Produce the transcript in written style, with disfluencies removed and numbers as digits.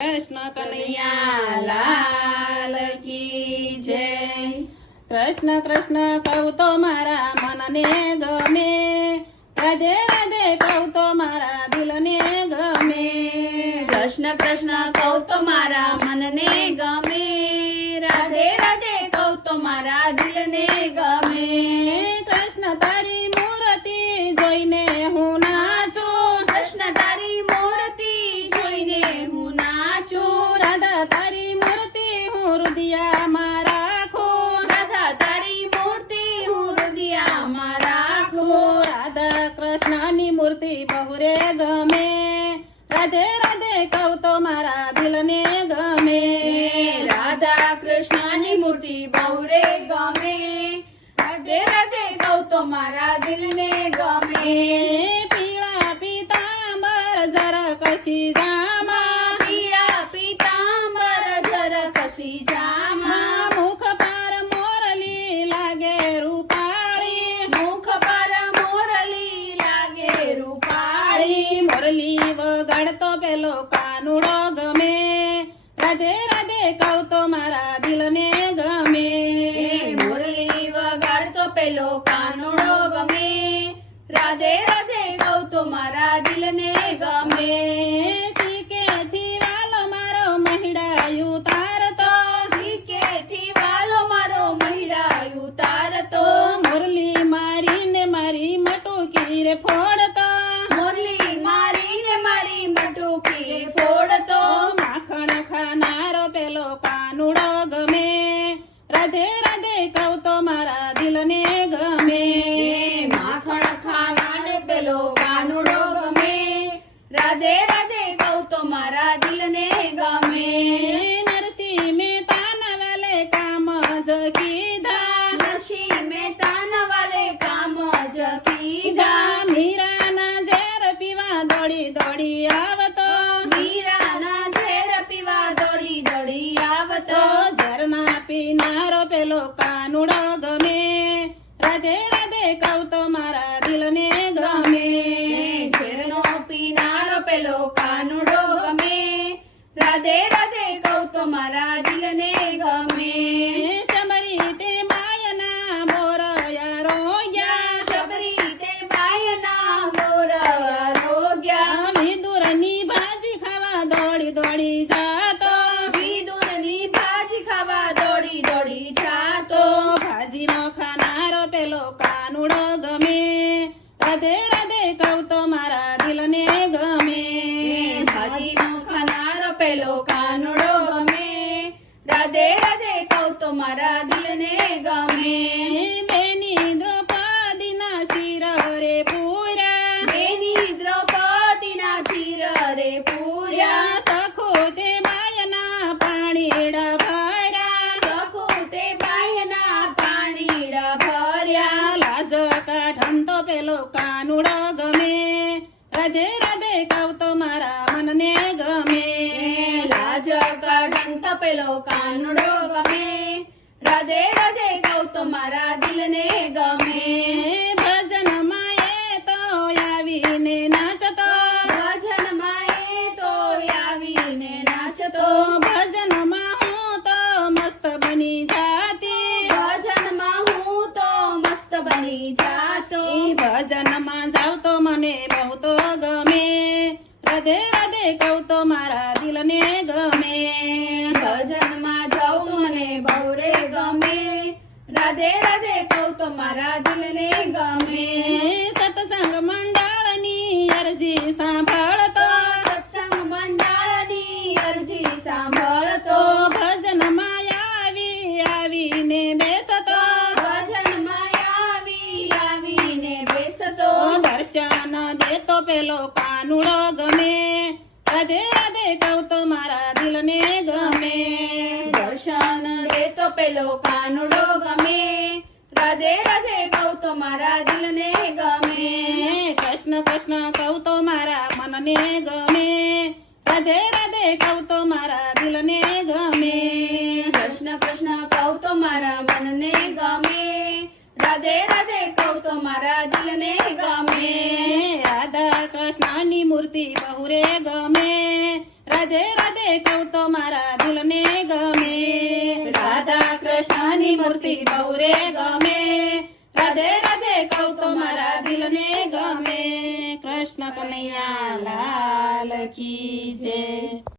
कृष्ण कन्हैया लाल की जय। कृष्ण कृष्ण कहू तो मारा मन ने गमे, राधे राधे कहू तो मारा दिल ने गमे। कृष्ण कृष्ण कहू तो मारा मन ने गमे, राधे राधे कहू तो मारा दिल ने गमे। कृष्ण तारी मूर्ति જોઈને હું નાચું, कृष्ण तारी मूर्ति જોઈને હું નાચું, રાધા તારી મૂર્તિ હું હૃદયમાં રાખું, રાધા તારી મૂર્તિ હું હૃદયમાં રાખું। રાધા કૃષ્ણની મૂર્તિ બહુ રે ગમે, રાધે રાધે કહું તો મારા દિલને ગમે। રાધા કૃષ્ણની મૂર્તિ બહુ રે ગમે, રાધે રાધે કહું તો મારા દિલને ગમે। પીળા પીતાંબર જરા કશી જામા, પીળા પીતાંબર જરક જામા, મુખ પર મોરલી લાગે રૂપાળી, મુખ પર મોરલી લાગે રૂપાળી। મોરલી વગાડતો પેલો કાનુડો ગમે, રાધે રાધે કહું તો મારા દિલને ગમે। મોરલી વગાડતો પેલો કાનુડો ગમે, રાધે રાધે કહું તો મારા દિલને ગમે। શીકેથી વાલો મારો મહિડાયું તારતો, શીકેથી વાલો મારો મહિડાયું તારતો, મુરલી મારીને મારી મટુકી રે ફોડતો, મુરલી મારીને મારી મટુકી ફોડતો। માખણ ખાનારો પેલો કાનુડો ગમે, રાધે રાધે કહું તો મારા દિલને ગમે। માખણ ખાનાર પેલો કાનુડો ગમે, રાધે રાધે કહું તો મારા દિલને ગમે। નરસિંહ મહેતાના વાલે કામ જ કીધા, નરસિંહ મહેતાના વાલે કામ જ કીધા, મીરાના ઝેર પીવા દોડી દોડી આવતો, મીરાના ઝેર પીવા દોડી દોડી આવતો। ઝરના પીનારો પેલો કાનુડો ગમે, રાધે રાધે કહું તો મારા દિલને ગમે। ઝેરનો પીનારો પેલો કાનુડો ગમે, રાધે રાધે કહું તો મારા દિલને ગમે। સમરી તે માયના મોરયા રોગ્યા, શબરી તે બાયના મોર આરોગ્યા, વિદુરની ભાજી ખાવા દોડી દોડી જાતો, વિદુરની ભાજી ખાવા દોડી દોડી જાતો। ભાજીનો ખાનારો પેલો કાનુડો ગમે, રાધે રાધે કહું તો મારા દિલને ગમે। ભાજીનો ખાનારો પેલો કાનુડો ગમે, રાધે રાધે કહું તો મારા દિલને ગમે। બેની દ્રૌપદીના શિર રે પૂર્યા, બેની દ્રૌપદીના ચીર રે પૂર્યા, સખો તે માયના પાણીડા ભર્યા, સખો તે બાયના પાણીડા ભર્યા। લાજ કાઢંતો પેલો કાનુડો ગમે, રાધે રાધે કહું તો મારા મનને ગમે। લાજ કાઢંત પેલો કાનુડો ગમે, રાધે રાધે કહું તો મારા દિલને ગમે। ભજનમાં એ તો આવીને નાચતો, ભજનમાં એ તો આવીને નાચતો, ભજનમાં હું તો મસ્ત બની જાતી, ભજનમાં હું તો મસ્ત બની જાતો। ભજનમાં જાવ તો મને બહુ તો ગમે, રાધે રાધે કહું તો મારા દિલને ગમે। ભજનમાં જાઉં તો મને બહુ રે ગમે, રાધે રાધે કહું તો મારા દિલને ગમે। સત્સંગ મંડળની અરજી સાંભળતો, સત્સંગ મંડળની અરજી સાંભળતો, ભજનમાં આવીને બેસતો, ભજનમાં આવીને બેસતો। દર્શન દેતો પેલો કાનુડો ગમે, રાધે રાધે કહું તો મારા દિલને ગમે। દર્શન દેતો પેલો કાનુડો ગમે, રાધે રાધે કહું તો મારા દિલને ગમે। કૃષ્ણ કૃષ્ણ કહું તો મારા મનને ગમે, રાધે રાધે કહું તો મારા દિલને ગમે। કૃષ્ણ કૃષ્ણ કહું તો મારા મનને ગમે, રાધે રાધે કહું તો મારા દિલને ગમે। રાધા કૃષ્ણની મૂર્તિ બહુ રે ગમે, રાધે રાધે રાધે કહું તો મારા દિલને ગમે રાધા કૃષ્ણની મૂર્તિ બહુ રે ગમે રાધે રાધે કહું તો મારા દિલને ગમે કૃષ્ણ કનૈયા લાલ કી જય